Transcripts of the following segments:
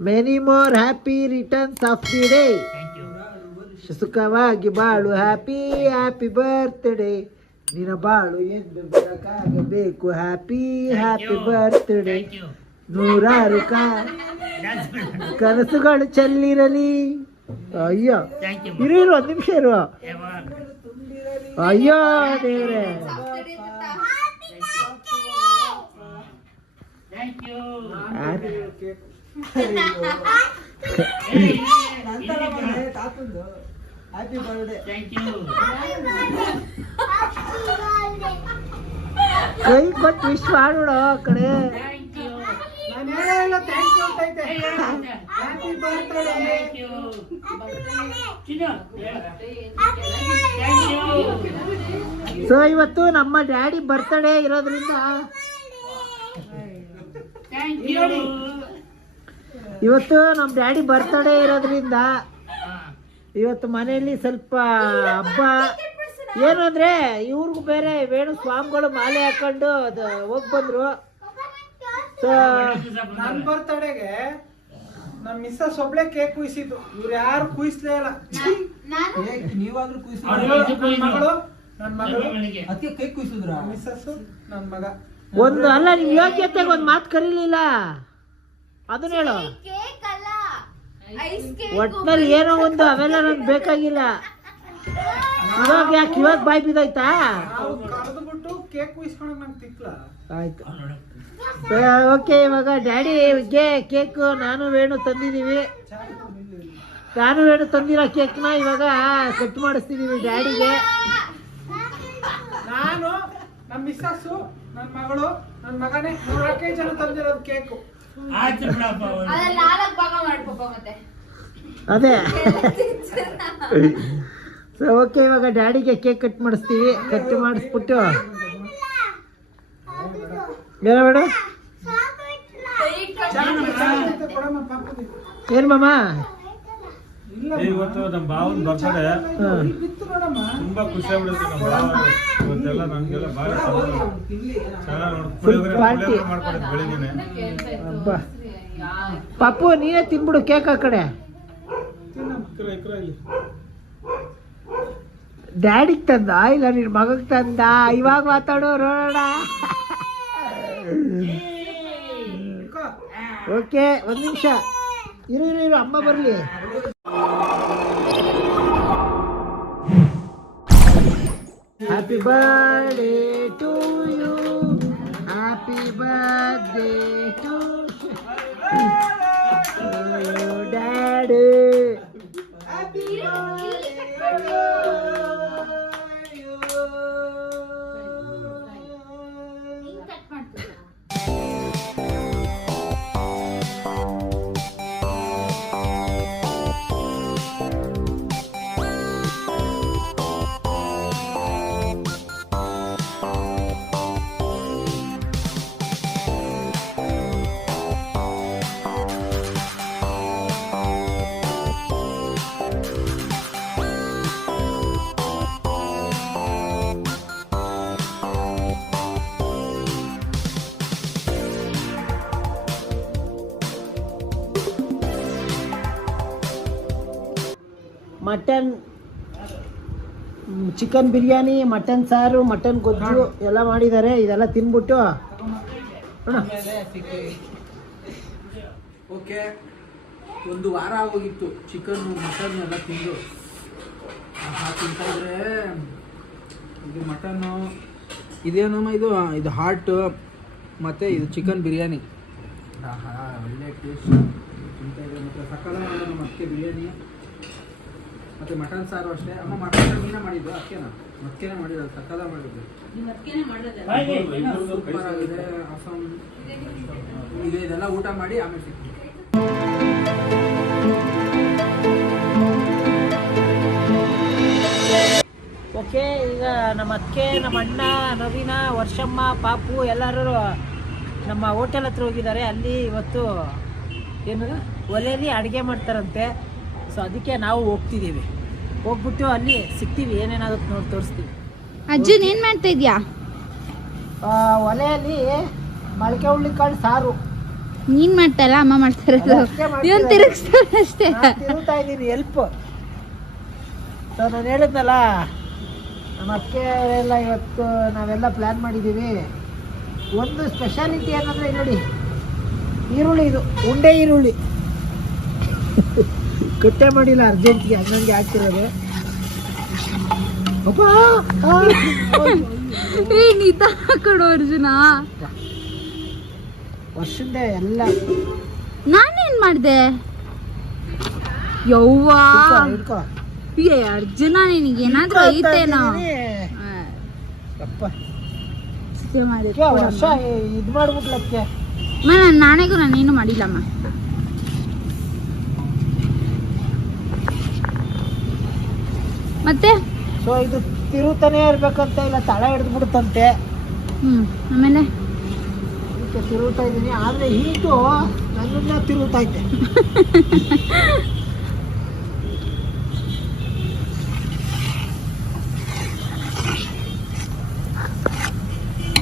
Many more happy returns of the day ಸುಖವಾಗಿ ಬಾಳು happy happy birthday ನಿನ್ನ ಬಾಳು ಎಂದು ಬೆಳಕಾಗಬೇಕು ಹ್ಯಾಪಿ ಹ್ಯಾಪಿ ಬರ್ತ್ಡೇ ನೂರಾರು ಕನಸುಗಳು ಚೆಲ್ಲಿರಲಿ. ಅಯ್ಯೋ. ಇರು ಇರು ಒಂದು ನಿಮಿಷ ಇರು. ಅಯ್ಯೋ ದೇವ್ರೆ. Thank you happy birthday thank you ಕೈ ಕೊಟ್ಟು ವಿಶ್ ಮಾಡೋಣ ಆ ಕಡೆ ಥ್ಯಾಂಕ್ ಯು ನಾನು ಹೇಳಲ್ಲ ಥ್ಯಾಂಕ್ ಯು ಅಂತ ಐತೆ happy birthday thank you Chinnu thank you so ಇವತ್ತು ನಮ್ಮ ಡ್ಯಾಡಿ ಬರ್ತಡೇ ಇರೋದ್ರಿಂದ ಥ್ಯಾಂಕ್ ಯು ಇವತ್ತು ನಮ್ಮ ಡ್ಯಾಡಿ ಬರ್ತಡೇ ಇರೋದ್ರಿಂದ ಇವತ್ತು ಮನೆಯಲ್ಲಿ ಸ್ವಲ್ಪ ಹಬ್ಬ. ಏನು ಅಂದ್ರೆ ಇವ್ರಿಗೂ ಬೇರೆ ವೇಣು ಸ್ವಾಮಿಗಳು ಮಾಲೆ ಹಾಕೊಂಡು ಅದು ಹೋಗಿ ಬಂದ್ರು. ಸೊ ನನ್ ಬರ್ತಡೆಗೆ ನಮ್ ಮಿಸ್ಸಸ್ ಒಬ್ಳೆ ಕೇಕ್ ಕುಯ್ಸಿದ್ದು. ಇವ್ರು ಯಾರು ಕುಯ್ಸ್ಲೇ ಇಲ್ಲ. ನೀವಾದ್ರೂ ನನ್ ಮಗಳು ನನ್ ಮಗಳು. ಅದಕ್ಕೆ ಕೈ ಕುಯ್ಸಿದ್ರ? ಮಿಸ್ಸಸ್ ನನ್ನ ಮಗ. ಒಂದು ಅಲ್ಲ ನಿಮ್ ಯೋಗ್ಯತೆಗೆ ಒಂದು ಮಾತು ಕರೀಲಿಲ್ಲ. ಅದನ್ನ ಹೇಳು. ಒಟ್ನಲ್ಲಿ ಏನೋ ಒಂದು ಅವೆಲ್ಲ ನನ್ಗೆ ಬೇಕಾಗಿಲ್ಲ. ಇವಾಗ ಯಾಕೆ ಇವಾಗ ಬಾಯ್ ಬಿದ್ದೋಯ್ತಾ? ಆಯ್ತು. ಓಕೆ ಇವಾಗ ಡ್ಯಾಡಿಗೆ ಕೇಕು ನಾನು ವೇಣು ತಂದಿದ್ದೀವಿ ನಾನು ವೇಣು ತಂದಿರೋ ಕೇಕ್ನ ಇವಾಗ ಕಟ್ ಮಾಡಿಸ್ತಿದೀವಿ ಡ್ಯಾಡಿಗೆ. ನಾನು ನಮ್ಮ ಮಿಸ್ಸಸ್ಸು ನನ್ನ ಮಗಳು ನನ್ನ ಮಗನೇ ನಾಲ್ಕೈದು ಜನ ತಂದಿರೋದು ಕೇಕು. ಆಯ್ತು ಬಿಡಪ್ಪ ಒಂದು. ಅದ್ರಲ್ಲಿ ನಾಲ್ಕು ಭಾಗ ಮಾಡ್ಕೊಪ್ಪ ಮತ್ತೆ. ಅದೇ? ಸೊ ಓಕೆ ಇವಾಗ ಡ್ಯಾಡಿಗೆ ಕೇಕ್ ಕಟ್ ಮಾಡಿಸ್ತೀವಿ. ಕಟ್ ಮಾಡಿಸ್ಬಿಟ್ಟು. ಬೇಡ ಬೇಡ. ಏನು ಮಾಮ? ಇವತ್ತು ನಮ್ಮ ಭಾವನ ಬರ್ತಾರೆ. ತುಂಬಾ ಖುಷಿ ಆಗ್ಬಿಡುತ್ತೆ ನಮ್ಮ ಭಾವ ಇವತ್ತೆಲ್ಲ ನನ್ಗೆಲ್ಲ ಭಾರಿ ಚೆನ್ನಾಗಿ ಮಾಡ್ಕೊಂಡಿದ್ದು ಬೆಳಿಗ್ಗೆನೆ. ಪಪ್ಪು ನೀನೇ ತಿನ್ಬಿಡು ಕೇಕ್ ಆ ಕಡೆ. ಡ್ಯಾಡಿಗ್ ತಂದ ಇಲ್ಲ ನೀನ್ ಮಗಗ್ ತಂದ. ಇವಾಗ ಮಾತಾಡು ನೋಡೋಣ. ಓಕೆ ಒಂದ್ ನಿಮಿಷ. ಇರು ಇರು ಇರು ಅಮ್ಮ ಬರ್ಲಿ happy birthday to you happy birthday to daddy cut mutton chicken biryani mutton ಸಾರು ಮಟನ್ ಗೊಜ್ಜು ಎಲ್ಲ ಮಾಡಿದ್ದಾರೆ. ಇದೆಲ್ಲ ತಿನ್ಬಿಟ್ಟು ಓಕೆ. ಒಂದು ವಾರ ಆಗೋಗಿತ್ತು. ಚಿಕನ್ ಮಟನ್ ಎಲ್ಲ ತಿಂದು. ಆಹಾ, ತಿಂತಾ ಇದ್ರೆ ಇದು ಮಟನ್ನು ಇದೇನಮ್ಮ ಇದು? ಇದು ಹಾರ್ಟ್ ಮತ್ತು ಇದು ಚಿಕನ್ ಬಿರಿಯಾನಿ. ಆಹಾ ಒಳ್ಳೆ ಟೇಸ್ಟ್ ತಿಂತಾ ಇದ್ರೆ ಮತ್ತು ಸಕಲ ಮಾಡೋಣ ಮತ್ತೆ ಬಿರಿಯಾನಿ. ಮತ್ತು ಮಟನ್ ಸಾರು ಅಷ್ಟೇ. ಅಮ್ಮ ಮಟನ್ ನೀನೇ ಮಾಡಿದ್ದು. ಅಕ್ಕೇನ ಮತ್ತೆ ಮಾಡಿದ್ದು ಸಕ್ಕಲ ಮಾಡಿದ್ದು ಸೂಪರ್ ಆಗಿದೆ. ಈಗ ಇದೆಲ್ಲ ಊಟ ಮಾಡಿ ಆಮೇಲೆ ಸಿಗ್ತೀವಿ ಓಕೆ ಈಗ ನಮ್ಮ ಅಕ್ಕೆ ನಮ್ಮ ಅಣ್ಣ ನವೀನ ವರ್ಷಮ್ಮ ಪಾಪು ಎಲ್ಲರೂ ನಮ್ಮ ಹೋಟೆಲ್ ಹತ್ರ ಹೋಗಿದ್ದಾರೆ. ಅಲ್ಲಿ ಇವತ್ತು ಏನು ಒಲೆಯಲ್ಲಿ ಅಡುಗೆ ಮಾಡ್ತಾರಂತೆ. ಸೊ ಅದಕ್ಕೆ ನಾವು ಹೋಗ್ತಿದ್ದೀವಿ ಹೋಗ್ಬಿಟ್ಟು ಅಲ್ಲಿ ಸಿಗ್ತೀವಿ ಏನೇನಾದ್ರು ನೋಡಿ ತೋರಿಸ್ತೀವಿ. ಅಜ್ಜನ್ ಏನ್ ಮಾಡ್ತಾ ಇದ್ಯಾ? ಆ, ಒಲೆಯಲ್ಲಿ ಮೊಳಕೆ ಹುಳ್ಳಿಕಾಳು ಸಾರು. ನೀನ್ ಮಾಡ್ತಾರ ಅಮ್ಮ ಮಾಡ್ತಾ ಇರೋದು. ಅದೇ ಅಷ್ಟೇ ಮಾಡ್ತಿರೋದು. ಇವನ್ ತಿರುಗಿಸ್ತಾರೆ ಅಷ್ಟೇ. ನಾನ್ ತಿರುಗ್ತಾ ಇದ್ದೀನಿ ಎಲ್ಪ್ ಸೊ ನಾನು ಹೇಳಿದ್ನಲ್ಲ ನಮ್ಮ ಅಕ್ಕೆ ಎಲ್ಲ ಇವತ್ತು ನಾವೆಲ್ಲ ಪ್ಲಾನ್ ಮಾಡಿದ್ದೀವಿ. ಒಂದು ಸ್ಪೆಷಾಲಿಟಿ ಏನಂದ್ರೆ ನೋಡಿ ಈರುಳ್ಳಿ ಇದು ಉಂಡೆ ಈರುಳ್ಳಿ. ಕಟ್ಟೆ ಮಾಡಿಲ್ಲ ಅರ್ಜೆಂಟ್ಗೆ ಹಂಗಂಗೆ ಹಾಕಿರೋದು. ಅಪ್ಪ, ಆ, ಏ ನಿತ ಕಡು ಅರ್ಜುನ. ವರ್ಷದ ಎಲ್ಲ. ನಾನೇನ್ ಮಾಡ್ದೆ? ಯವ್ವಾ. ಏ ಅರ್ಜುನ ನಿನಗೆ ಏನಾದ್ರೂ ಐತೇನೋ ಇದ್ದೀನಿ. ಆ, ನಾನೇನು ಅಷ್ಟೇ ಮಾಡಿ ಅಕ್ಕೆ ವರ್ಷ ಇದು ಮಾಡ್ಬಿಟ್ಲಕ್ಕೆ ಅಮ್ಮ ನಾನು ನಾಳೆಗೂ ನಾನೇನು ಮಾಡಿಲ್ಲಮ್ಮ ಮತ್ತೆ? ಸೊ ಇದು ತಿರುತ್ತಾನೆ ಇರ್ಬೇಕಂತ ಇಲ್ಲ ತಳ ಹಿಡಿದ್ಬಿಡುತ್ತಂತೆ. ಹ್ಮ್ ಆಮೇಲೆ? ತಿರುಗ್ತಾ ಇದ್ದೀನಿ. ಆದ್ರೆ ಹೀಟು ನನ್ನನ್ನ ಇದ್ದೆ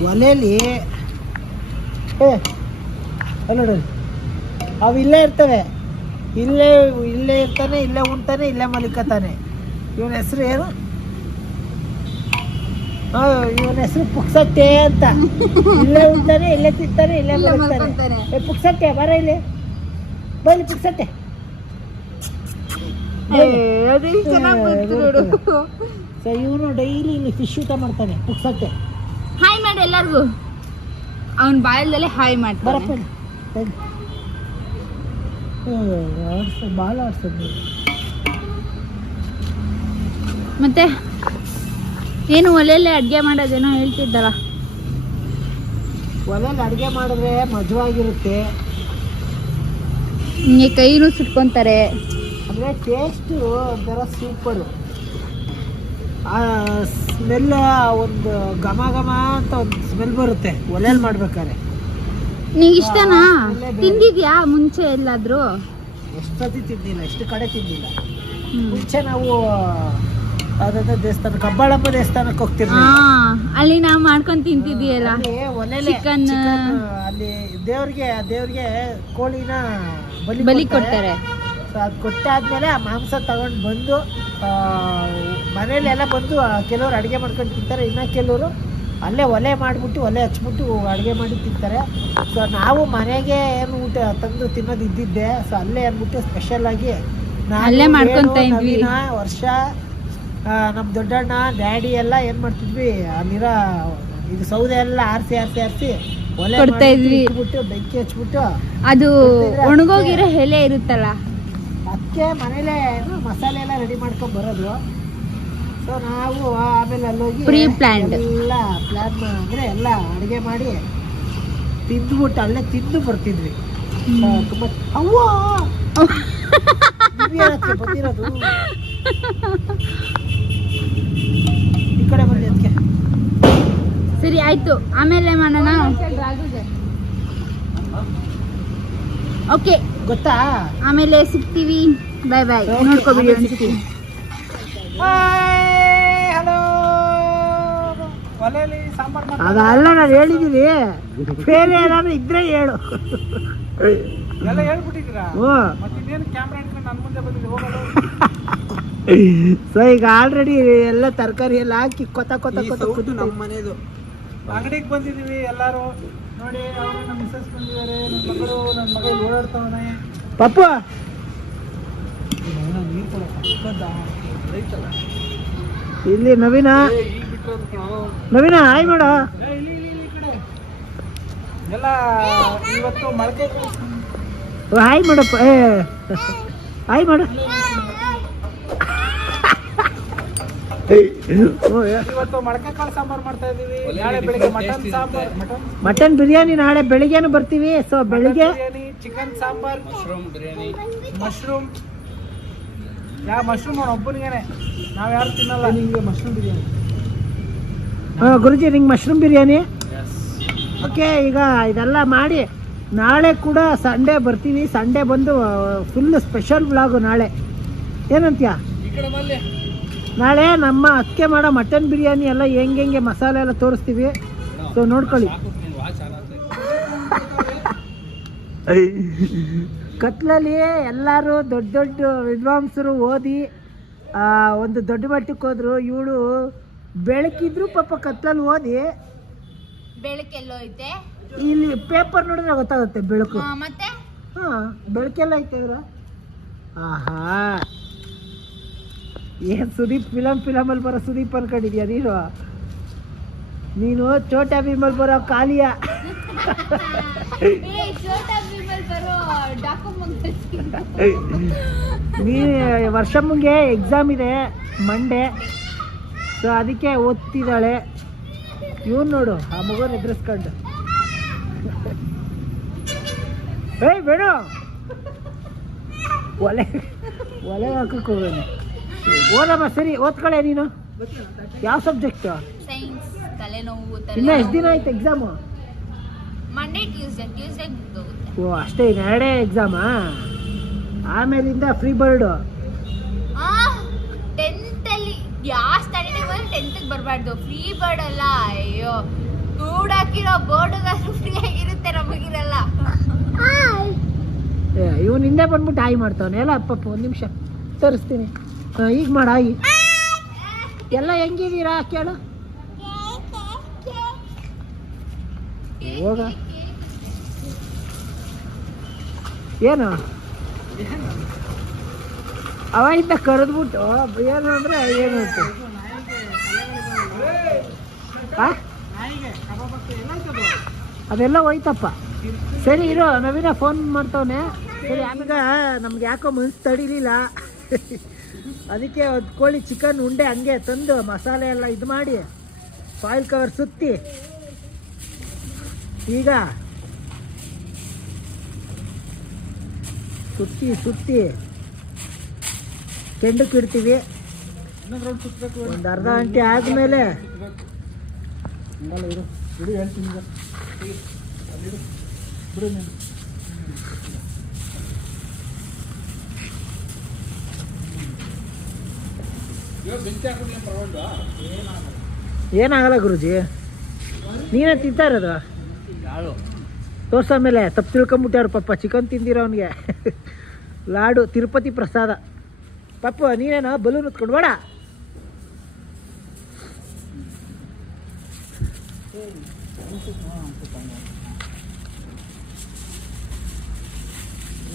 ಒಲೆಯಲ್ಲಿ ಏ ಅಲ್ಲ ನೋಡಿ. ಅವು ಇಲ್ಲೇ ಇರ್ತವೆ. ಇಲ್ಲೇ ಇಲ್ಲೇ ಇರ್ತಾನೆ ಇಲ್ಲೇ ಉಣ್ತಾನೆ ಇಲ್ಲೇ ಮಲಿಕತಾನೆ ಇವನ ಹೆಸರು ಏನು? ಇವನ ಹೆಸರು ಪುಕ್ಸಟ್ಟೆ ಅಂತ. ಇಲ್ಲೇ ಉಂಟಾನೆ ಇಲ್ಲೇ ತಿಂತಾನೆ ಇಲ್ಲೇ ಮಲ್ಕೊಂತಾನೆ. ಏ ಪುಕ್ಸಟ್ಟೆ ಬರ ಇಲ್ಲಿ. ಬೈಲಿ ಪುಕ್ಸಟ್ಟೆ. ಸೊ ಇವನು ಡೈಲಿ ಇಲ್ಲಿ ಫಿಶ್ ಊಟ ಮಾಡ್ತಾನೆ ಪುಕ್ಸಟ್ಟೆ. ಹಾಯ್ ಮಾಡಿ ಎಲ್ಲರಿಗೂ. ಅವನ್ ಬಾಯಲ್ದಲ್ಲೇ ಹಾಯ್ ಮಾಡ್ತಾರೆ ಬರಪ್ಪ. ಭಾಳ ಆಡ್ಸೋದು. ಮತ್ತೆ ಏನು ಒಲೆಯಲ್ಲಿ ಅಡ್ಗೆ ಮಾಡೋದೇನೋ ಹೇಳ್ತಿದ್ದಲ್ಲ. ಒಲೆಯಲ್ಲಿ ಅಡುಗೆ ಮಾಡಿದ್ರೆ ಮಜವಾಗಿರುತ್ತೆ. ಹಿಂಗೆ ಕೈನೂ ಸುಟ್ಕೊತಾರೆ. ಅಂದರೆ ಟೇಸ್ಟು ಒಂಥರ ಸೂಪರು ಆ ಸ್ಮೆಲ್ ಒಂದು ಘಮ ಘಮ ಅಂತ ಒಂದು ಸ್ಮೆಲ್ ಬರುತ್ತೆ ಒಲೆಯಲ್ಲಿ ಮಾಡ್ಬೇಕಾದ್ರೆ. ನಿಂಗೆ ಇಷ್ಟನಾ? ತಿಂದಿದ್ಯಾ ಮುಂಚೆ ಎಲ್ಲಾದರೂ? ಎಷ್ಟೊತ್ತಿ ತಿಂದಿಲ್ಲ ಎಷ್ಟು ಕಡೆ ತಿಂದಿಲ್ಲ. ಮುಂಚೆ ನಾವು ಅದಾದ ದೇವಸ್ಥಾನ ಕಬ್ಬಾಳಪ್ಪ ದೇವಸ್ಥಾನಕ್ಕೆ ಹಾ ಅಲ್ಲಿ ನಾವ್ ಮಾಡ್ಕೊಂಡ್ ತಿಂತಿದ್ಯಲ್ಲ ಅಲ್ಲಿ ಒಲೆಲೆ chicken ಅಲ್ಲಿ ದೇವ್ರಿಗೆ ದೇವ್ರಿಗೆ ಕೋಳಿನ ಬಲಿ ಬಲಿ ಕೊಡ್ತಾರೆ. ಸೊ ಅದು ಕೊಟ್ಟಾದ್ಮೇಲೆ ಆ ಮಾಂಸ ತಗೊಂಡು ಬಂದು ಮನೇಲಿ ಎಲ್ಲ ಬಂದು ಕೆಲವರು ಅಡುಗೆ ಮಾಡ್ಕೊಂಡು ತಿಂತಾರೆ. ಇನ್ನು ಕೆಲವರು ಅಲ್ಲೇ ಒಲೆ ಮಾಡಿಬಿಟ್ಟು ಒಲೆ ಹಚ್ಬಿಟ್ಟು ಅಡುಗೆ ಮಾಡಿ ತಿಂತಾರೆ. ಸೊ ನಾವು ಮನೆಗೆ ಏನು ಊಟ ತಂದು ತಿನ್ನೋದು ಇದ್ದಿದ್ದೆ ಸೊ ಅಲ್ಲೇ ಅಂದ್ಬಿಟ್ಟು ಸ್ಪೆಷಲ್ ಆಗಿ ನಾನು, ಅಲ್ಲೇ ಮಾಡ್ಕೊಂತ ವರ್ಷ ನಮ್ಮ ದೊಡ್ಡಣ್ಣ ಡ್ಯಾಡಿ ಎಲ್ಲ ಏನು ಮಾಡ್ತಿದ್ವಿ ಅಲ್ಲಿರೋ ಇದು ಸೌದೆ ಎಲ್ಲ ಆರಿಸಿ ಆರಿಸಿ ಆರಿಸಿ ಒಲೆ ಕೊಡ್ತಾ ಇದ್ವಿ. ಬಿಟ್ಟು ಬೆಂಕಿ ಹಚ್ಬಿಟ್ಟು ಅದು ಒಣಗೋಗಿರೋ ಎಲೆ ಇರುತ್ತಲ್ಲ. ಅದಕ್ಕೆ ಮನೇಲೆ ಮಸಾಲೆ ಎಲ್ಲ ರೆಡಿ ಮಾಡ್ಕೊಂಡು ಬರೋದು. ಸೊ ನಾವು ಆಮೇಲೆ ಅಲ್ಲೋಗಿ ಪ್ರೀ ಪ್ಲ್ಯಾನ್ ಎಲ್ಲ ಪ್ಲ್ಯಾನ್ ಅಂದರೆ ಎಲ್ಲ ಅಡುಗೆ ಮಾಡಿ ತಿಂದ್ಬಿಟ್ಟು ಅಲ್ಲೇ ತಿಂದು ಬರ್ತಿದ್ವಿ. ತುಂಬ ಅವ್ವ! ಬಂದಿರೋದು. ಸರಿ ಆಯ್ತು. ಆಮೇಲೆ ಮಾಡೋಣ? ಓಕೆ ಗೊತ್ತಾ? ಆಮೇಲೆ ಸಿಗ್ತೀವಿ. ಬಾಯ್ ಬಾಯ್ ನೋಡ್ಕೋಬಿಡಿ ಮಾಡ್ತಾರೆ? ಅದಲ್ಲ ನಾನು ಹೇಳಿದೀನಿ. ಬೇರೆ ಏನಾದ್ರು ಇದ್ರೆ ಹೇಳು. ಎಲ್ಲ ಹೇಳ್ಬಿಟ್ಟಿದ್ದೀರಾ? ಕ್ಯಾಮ್ರಾ ನನ್ನ ಮುಂದೆ ಸೊ ಈಗ ಆಲ್ರೆಡಿ ಎಲ್ಲ ತರಕಾರಿ ಎಲ್ಲ ಹಾಕಿ ಕೊತ ಕೊತ ಕೊತ್ತ ಕೊತ ನಮ್ಮ ಮನೇದು ಅಂಗಡಿಗೆ ಬಂದಿದ್ದೀವಿ ಎಲ್ಲರೂ. ನೋಡಿ ಅವರು ನಮ್ಮ ಮಿಸ್ಸಸ್ ಬಂದಿದ್ದಾರೆ ನಮ್ಮ ಮಗಳು ನನ್ನ ಮಗಳು ಓಡಾಡ್ತಾವನೆ. ಪಪ್ಪ! ನೀರು ಇಲ್ಲಿ ನವೀನ. ನವೀನ ಹಾಯ್ ಮಾಡ. ಎಲ್ಲ ಇವತ್ತು ಮಳಕೆ ಹಾಯ್ ಮಾಡಪ್ಪ ಏ. ಹಾಯ್ ಮಾಡು ಓ, ಏ. ಇವತ್ತು ಮೊಳಕೆ ಕಾಳು ಸಾಂಬಾರ್ ಮಾಡ್ತಾ ಇದೀವಿ ನಾಳೆ ಬೆಳಿಗ್ಗೆ mutton sambar mutton. Mutton biryani ನಾಳೆ ಬೆಳಿಗ್ಗೆನು ಬರ್ತೀವಿ. ಸೊ ಬೆಳಿಗ್ಗೆ chicken sambar. Mushroom biryani. Mushroom. Yeah mushroom ಅವನ ಒಬ್ಬನಿಗೇನೆ. ನಾವ್ ಯಾರು ತಿನ್ನಲ್ಲ. ನಿಮ್ಗೆ ಮಶ್ರೂಮ್ ಬಿರಿಯಾನಿ. ಹಾಂ ಗುರುಜಿ ನಿಂಗೆ ಮಶ್ರೂಮ್ ಬಿರಿಯಾನಿ? ಓಕೆ ಈಗ ಇದೆಲ್ಲ ಮಾಡಿ ನಾಳೆ ಕೂಡ ಸಂಡೇ ಬರ್ತೀವಿ. ಸಂಡೇ ಬಂದು ಫುಲ್ ಸ್ಪೆಷಲ್ ಬ್ಲಾಗು ನಾಳೆ. ಏನಂತ್ಯಾ? ಈ ಕಡೆ ಮಲ್ಲೆ ನಾಳೆ ನಮ್ಮ ಅಕ್ಕೆ ಮಾಡೋ ಮಟನ್ ಬಿರಿಯಾನಿ ಎಲ್ಲ ಹೆಂಗೆ ಹೆಂಗೆ ಮಸಾಲೆ ಎಲ್ಲ ತೋರಿಸ್ತೀವಿ. ಸೊ ನೋಡ್ಕೊಳ್ಳಿ. ಕತ್ಲಲ್ಲಿ ಎಲ್ಲರೂ ದೊಡ್ಡ ದೊಡ್ಡ ವಿದ್ವಾಂಸರು ಓದಿ ಒಂದು ದೊಡ್ಡ ಮಟ್ಟಕ್ಕೆ ಹೋದ್ರು. ಇವಳು ಬೆಳಕಿದ್ರು ಪಾಪ ಕತ್ಲಲ್ಲಿ ಓದಿ. ಬೆಳಕೆಲ್ಲೋಯ್ತೆ. ಇಲ್ಲಿ ಪೇಪರ್ ನೋಡಿದ್ರೆ ಗೊತ್ತಾಗುತ್ತೆ ಬೆಳಕು. ಮತ್ತೆ? ಹಾ ಬೆಳಕೆಲ್ಲ ಐತೆ ಇವ್ರ. ಆಹಾ. ಏನ್ ಸುದೀಪ್ ಫಿಲಮ್ ಫಿಲಮಲ್ಲಿ ಬರೋ ಸುದೀಪ್ ಅನ್ಕೊಂಡಿದ್ಯಾ ನೀನು? ನೀನು ಚೋಟಾ ಭೀಮಲ್ಲಿ ಬರೋ ಕಾಲಿಯ? ನೀ ವರ್ಷ ಮುಂಗೆ ಎಕ್ಸಾಮ್ ಇದೆ ಮಂಡೆ ಸೊ ಅದಕ್ಕೆ ಓದ್ತಿದ್ದಾಳೆ. ಇವನು ನೋಡು ಆ ಮಗುನ ಎದುರಿಸ್ಕೊಂಡು ಏಯ್ ಬೇಡ ಒಲೆ ಒಲೆ ಹಾಕಕ್ಕೆ ಹೋಗೋಣ ಓದಮ್ಮ ಸರಿ ಓದ್ಕೊಳ್ಳೆ ನೀನು? ಯಾವ ಸಬ್ಜೆಕ್ಟ್ ಸೈನ್ಸ್ ತಲೆನೋವು ಇನ್ನ ಎಷ್ಟು ದಿನ ಆಯ್ತು ಎಕ್ಸಾಮು ಮಂಡೇ ಟ್ಯೂಸ್ಡೇ ಟ್ಯೂಸ್ಡೇ ಮುಗ್ದೋಗುತ್ತೆ. ಓ ಅಷ್ಟೇ ಎರಡೇ ಎಕ್ಸಾಮಾ ಆಮೇಲಿಂದ ಫ್ರೀ ಬರ್ಡು ಟೆಂತ್ ಅಲ್ಲಿ ಯಾವ ಬಂದ್ರೆ ಬರಬಾರ್ದು. ಫ್ರೀ ಬರ್ಡ್ ಅಲ್ಲ ಅಯ್ಯೋ. ಕೂಡ ಹಾಕಿರೋ ಬೋರ್ಡ್ಗಾದ್ರೂ ಫ್ರೀ ಆಗಿರುತ್ತೆ ನಮಗಿರಲ್ಲ. ಏ ಇವನು ಹಿಂದೆ ಬಂದ್ಬಿಟ್ಟು ಆಯಿ ಮಾಡ್ತಾವನೆ. ಎಲ್ಲ ಅಪ್ಪಪ್ಪ ಒಂದು ನಿಮಿಷ. ತೋರಿಸ್ತೀನಿ. ಈಗ ಮಾಡ ಎಲ್ಲ ಹೆಂಗಿದ್ದೀರಾ ಕೇಳು. ಹೋಗ. ಏನು? ಅವ ಇಂದ ಕರೆದ್ಬಿಟ್ಟು ಏನು ಅಂದರೆ ಏನು ಅಂತ? ಅದೆಲ್ಲ ಹೋಯ್ತಪ್ಪ. ಸರಿ, ಇರೋ. ನವೀನ ಫೋನ್ ಮಾಡ್ತವನೆ. ಸರಿ, ಆಮೇಲೆ ನಮ್ಗೆ ಯಾಕೋ ಮನ್ಸು ತಡಿಲಿಲ್ಲ. ಅದಕ್ಕೆ ಒಂದು ಕೋಳಿ ಚಿಕನ್ ಉಂಡೆ ಹಂಗೆ ತಂದು ಮಸಾಲೆ ಎಲ್ಲ ಇದು ಮಾಡಿ ಫಾಯಿಲ್ ಕವರ್ ಸುತ್ತಿ. ಈಗ ಸುತ್ತಿ ಸುತ್ತಿ ಕೆಂಡಕ್ಕೆ ಇಡ್ತೀವಿ ಒಂದು ಅರ್ಧ ಗಂಟೆ ಆದಮೇಲೆ ಬಿಡು, ಹೇಳ್ತೀನಿ ಬಿಡು. ಏನಾಗಲ್ಲ ಗುರುಜಿ. ನೀನೇ ತಿಂತಾ ಇರೋದು? ತೋರ್ಸ ಮೇಲೆ ತಪ್ಪು ತಿಳ್ಕೊಂಬಿಟ್ಟಾರು ಪಪ್ಪ ಚಿಕನ್ ತಿಂದಿರೋ ಅವನಿಗೆ. ಲಾಡು ತಿರುಪತಿ ಪ್ರಸಾದ. ಪಪ್ಪ ನೀನೇನ ಬಲೂನ್ ಹೊತ್ಕೊಂಡು ಬೇಡ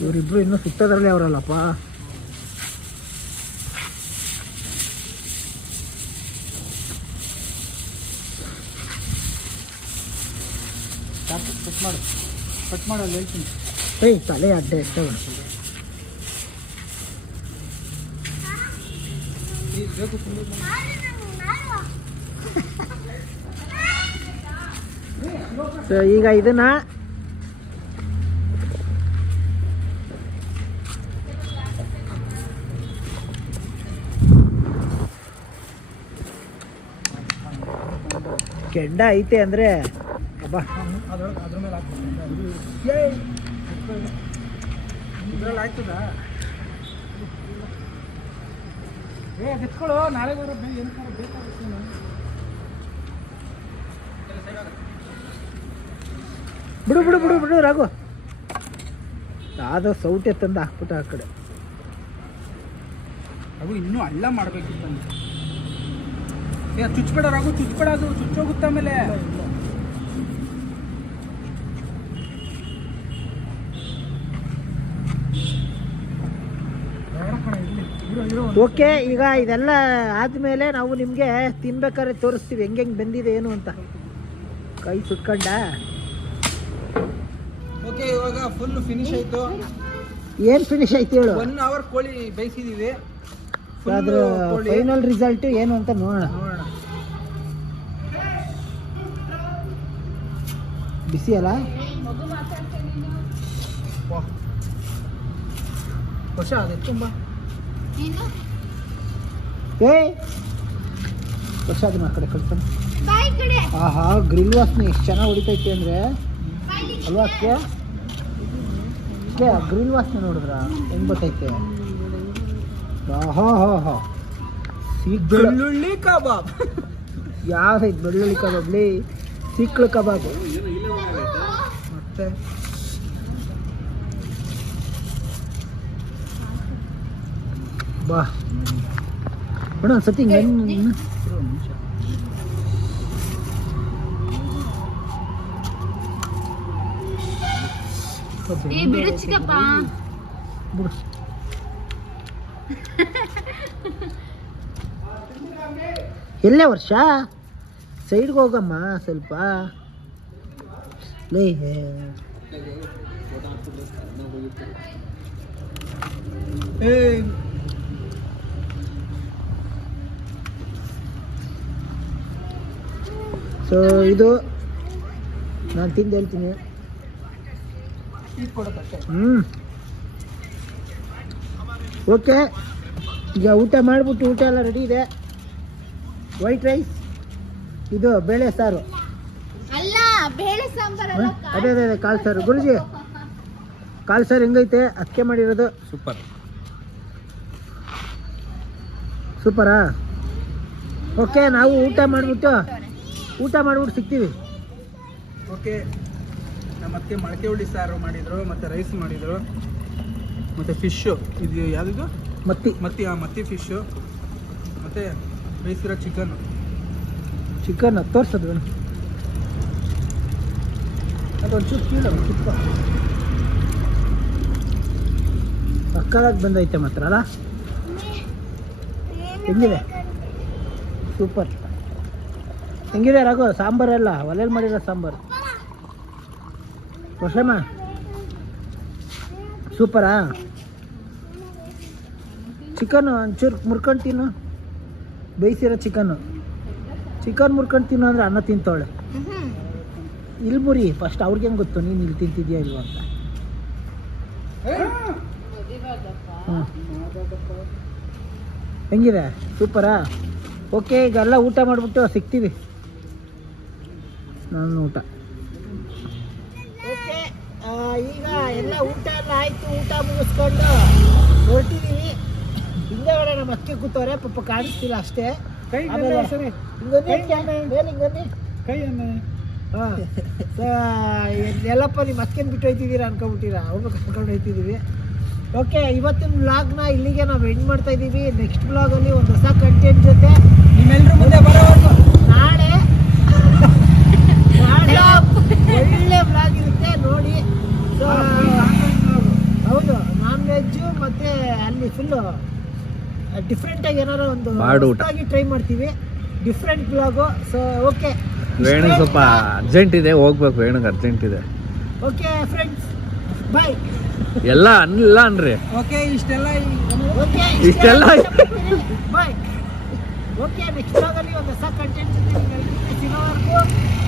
ಇವರಿಬ್ರು ಇನ್ನೂ ಸುತ್ತದ್ರಲ್ಲಿ ಅವರಲ್ಲಪ್ಪ ಕಟ್ ಮಾಡಲ್ಲ ಹೇಳ್ತೀನಿ ಏಯ್ ತಲೆ ಅಡ್ಡೆ ಎಷ್ಟೇ. ಈ ಸೊ ಈಗ ಇದನ್ನ ಕೆಂಡ ಐತೆ ಅಂದ್ರೆ ಅಬ್ಬಾ. ಅದ್ರ ಅದ್ರ ಮೇಲೆ ಹಾಕ್ಬೇಕು. ಇದ್ರಲ್ಲಿ ಆಯ್ತದ ಏ ಬಿತ್ಕೊಳ್ಳೋ ನಾಳೆ ಬರೋ ಬೇ ಏನಕ್ಕಾರ ಬೇಕಾಗುತ್ತೆ ಬಿಡು ಬಿಡು ಬಿಡು ಬಿಡು, ರಾಘು. ಆದ ಸೌಟೆ ತಂದು ಹಾಕ್ಬಿಟ್ಟು ಆ ಕಡೆ. ರಾಘು, ಇನ್ನೂ ಅಲ್ಲ ಮಾಡ್ಬೇಕಿತ್ತು ಏ, ಚುಚ್ಬೇಡ ರಾಘು, ಚುಚ್ಬೇಡ ಅದು. ಚುಚ್ಚೋಗುತ್ತೆ ಆಮೇಲೆ ಬೇಡ ಕಣ ಇಲ್ಲಿ ಇರು ಇರು ಒಂದು ಓಕೆ ಈಗ ಇದೆಲ್ಲ ಆದಮೇಲೆ ನಾವು ನಿಮಗೆ ತಿನ್ಬೇಕಾದ್ರೆ ತೋರಿಸ್ತೀವಿ. ಹೆಂಗೆ ಹೆಂಗೆ ಬಂದಿದೆ ಏನು ಅಂತ. ಕೈ ಸುಟ್ಕೊಂಡ? ಓಕೆ ಇವಾಗ ಫುಲ್ ಫಿನಿಶ್ ಆಯಿತು. ಏನು ಫಿನಿಶ್ ಆಯ್ತು ಹೇಳು? ಒನ್ ಅವರ್ ಕೋಳಿ ಬೇಯಿಸಿದೀವಿ. ಅದ್ರ ಫೈನಲ್ ರಿಸಲ್ಟ್ ಏನು ಅಂತ ನೋಡೋಣ. ಬಿಸಿ ಅಲ್ಲ? ವರ್ಷ ಅದೇ ತುಂಬ. ಏ ವರ್ಷ ಅದನ್ನ ಆ ಕಡೆ. ಕಳ್ಸೋಣ ಆಹಾ ಗ್ರಿಲ್ ವಾಸನೆ ಎಷ್ಟು ಚೆನ್ನಾಗಿ ಹೊಡಿತೈತೆ ಅಂದರೆ. ಅಲ್ವಾ ಅಕ್ಕೆ? ಗ್ರಿಲ್ ವಾಸನೆ ನೋಡಿದ್ರ? ಹೆಂಗ್ ಬರ್ತೈತೆ ಆಹಾ ಹಾ ಹಾ. ಸೀಕ್ಳ ಬೆಳ್ಳುಳ್ಳಿ ಕಬಾಬ್. ಯಾವ್ದೈತೆ ಬೆಳ್ಳುಳ್ಳಿ ಕಬಾಬ್ಲಿ ಸಿಕ್ಳು ಕಬಾಬ್. ಮತ್ತೆ? ಬಾ. ಮೇಡಮ್ ಒಂದು ಸತಿ ಹಿಂಗೆ ಏ ಬಿಡು ಚಿಕ್ಕಪ್ಪ. ಬಿಡು. ಎಲ್ಲೇ ವರ್ಷ? ಸೈಡ್ಗೆ ಹೋಗಮ್ಮ ಸ್ವಲ್ಪ. ಲೇ ಏಯ್. ಸೊ ಇದು ನಾನು ತಿಂದು ಹೇಳ್ತೀನಿ. ಹ್ಞೂ ಓಕೆ ಈಗ ಊಟ ಮಾಡಿಬಿಟ್ಟು ಊಟ ಎಲ್ಲ ರೆಡಿ ಇದೆ. ವೈಟ್ ರೈಸ್ ಇದು ಬೇಳೆ ಸಾರು. ಅಲ್ಲ ಬೇಳೆ ಸಾಂಬಾರ್ ಅಲ್ಲ ಅದೇ ಅದೇ ಅದೇ ಕಾಲು ಸಾರು. ಗುರುಜಿ ಕಾಲು ಸಾರು ಹೆಂಗೈತೆ? ಅಕ್ಕೆ ಮಾಡಿರೋದು. ಸೂಪರ್. ಸೂಪರಾ? ಓಕೆ ನಾವು ಊಟ ಮಾಡಿಬಿಟ್ಟು ಊಟ ಮಾಡಿಬಿಟ್ಟು ಸಿಗ್ತೀವಿ. ಓಕೆ. ನಮ್ಮ ಅತ್ತೆ ಮೊಳಕೆ ಹುಳಿ ಸಾರು ಮಾಡಿದ್ರು ಮತ್ತೆ ರೈಸ್ ಮಾಡಿದ್ರು ಮತ್ತೆ ಫಿಶ್ಶು ಇದು ಯಾವುದು ಮತ್ತಿ. ಮತ್ತಿ ಆ ಮತ್ತಿ ಫಿಶ್ಶು ಮತ್ತೆ ಬೇಯಿಸಿರೋ ಚಿಕನ್ ಚಿಕನ್ ತೋರ್ಸೋದು ಅದೊಂಚೂರು ಕೀಳು ಚಿಕ್ಕ ಪಕ್ಕದಾಗಿ ಬಂದೈತೆ ಮಾತ್ರ ಅಲ್ಲ? ಹೆಂಗಿದೆ? ಸೂಪರ್. ಹೆಂಗಿದೆ ರಘು? ಸಾಂಬಾರೆಲ್ಲ ಒಲೆಯಲ್ಲಿ ಮಾಡಿರೋ ಸಾಂಬಾರು. ವರ್ಷಮ್ಮ ಸೂಪರಾ? ಚಿಕನ್ ಒಂಚೂರು ಮುರ್ಕೊಂಡು ತಿನ್ನು. ಬೇಯಿಸಿರೋ ಚಿಕನ್ನು. ಚಿಕನ್ ಮುರ್ಕೊಂಡು ತಿನ್ನು ಅಂದರೆ ಅನ್ನ ತಿಂತವಳೆ. ಇಲ್ಲಿ ಮುರಿ, ಫಸ್ಟ್ ಅವ್ರಿಗೆ ಹೆಂಗೆ ಗೊತ್ತು? ನೀನು ಇಲ್ಲಿ ತಿಂತಿದ್ಯಾ ಇಲ್ವಾ ಅಂತ. ಹೆಂಗಿದೆ? ಸೂಪರಾ? ಓಕೆ, ಈಗ ಎಲ್ಲ ಊಟ ಮಾಡಿಬಿಟ್ಟು ಸಿಗ್ತೀವಿ. ನಾನು ಊಟ ಓಕೆ ಈಗ ಎಲ್ಲ ಊಟ ಎಲ್ಲ ಆಯಿತು ಊಟ ಮುಗಿಸ್ಕೊಂಡು ಹೊರಟಿದ್ದೀವಿ ಹಿಂದೆಗಡೆ ನಮ್ಮ ಅಕ್ಕಿ ಕೂತವ್ರೆ ಪಾಪ ಕಾಣಿಸ್ತಿಲ್ಲ ಅಷ್ಟೇ. ಕೈ ಸರಿ. ಕೈ ಅನ್ನ ಹಾಂ ಎಲ್ಲಪ್ಪ ನಿಮ್ಮ ಅಕ್ಕೇನು ಬಿಟ್ಟು ಹೋಯ್ತಿದ್ದೀರಾ ಅನ್ಕೊಂಬಿಟ್ಟಿರಾ ಅವ್ರನ್ನ ಕರ್ಕೊಂಡು ಹೋಯ್ತಿದ್ದೀವಿ. ಓಕೆ ಇವತ್ತಿನ ವ್ಲಾಗ್ನ ಇಲ್ಲಿಗೆ ನಾವು ಎಂಡ್ ಮಾಡ್ತಾ ಇದ್ದೀವಿ. ನೆಕ್ಸ್ಟ್ ವ್ಲಾಗಲ್ಲಿ ಒಂದು ಹೊಸ ಕಂಟೆಂಟ್ ಜೊತೆ ನಿಮ್ಮೆಲ್ಲರೂ ಮುಂದೆ ಬರೋವರೆಗೂ ನಾಳೆ ನಾಳೆ ಒಳ್ಳೆ ಬ್ಲಾಗ್ ಇರುತ್ತೆ ನೋಡಿ. ಸೊ ಹೌದು ನಾನ್ ವೆಜ್ಜು ಮತ್ತೆ ಅಲ್ಲಿ ಫುಲ್ಲು ಡಿಫ್ರೆಂಟಾಗಿ ಏನಾರೋ ಒಂದು ಮಾಡೂಟ. ಟ್ರೈ ಮಾಡ್ತೀವಿ. Different blog so okay Venu ಸ್ವಲ್ಪ ಅರ್ಜೆಂಟ್ ಇದೆ ಹೋಗ್ಬೇಕು ವೇಣುಗೆ ಅರ್ಜೆಂಟ್ ಇದೆ. ಓಕೆ ಫ್ರೆಂಡ್ಸ್ ಬಾಯ್ ಎಲ್ಲ ಅನ್ನಿಲ್ಲ ಅನ್ರಿ. ಓಕೆ ಇಷ್ಟೆಲ್ಲ ಓಕೆ ಇಷ್ಟೆಲ್ಲ ಬಾಯ್ ಓಕೆ ನೆಕ್ಸ್ಟ್ ಬ್ಲಾಗಲ್ಲಿ ಒಂದು ಹೊಸ ಕಂಟೆಂಟ್ ಜೊತೆ ಸಿಗೋವರೆಗೂ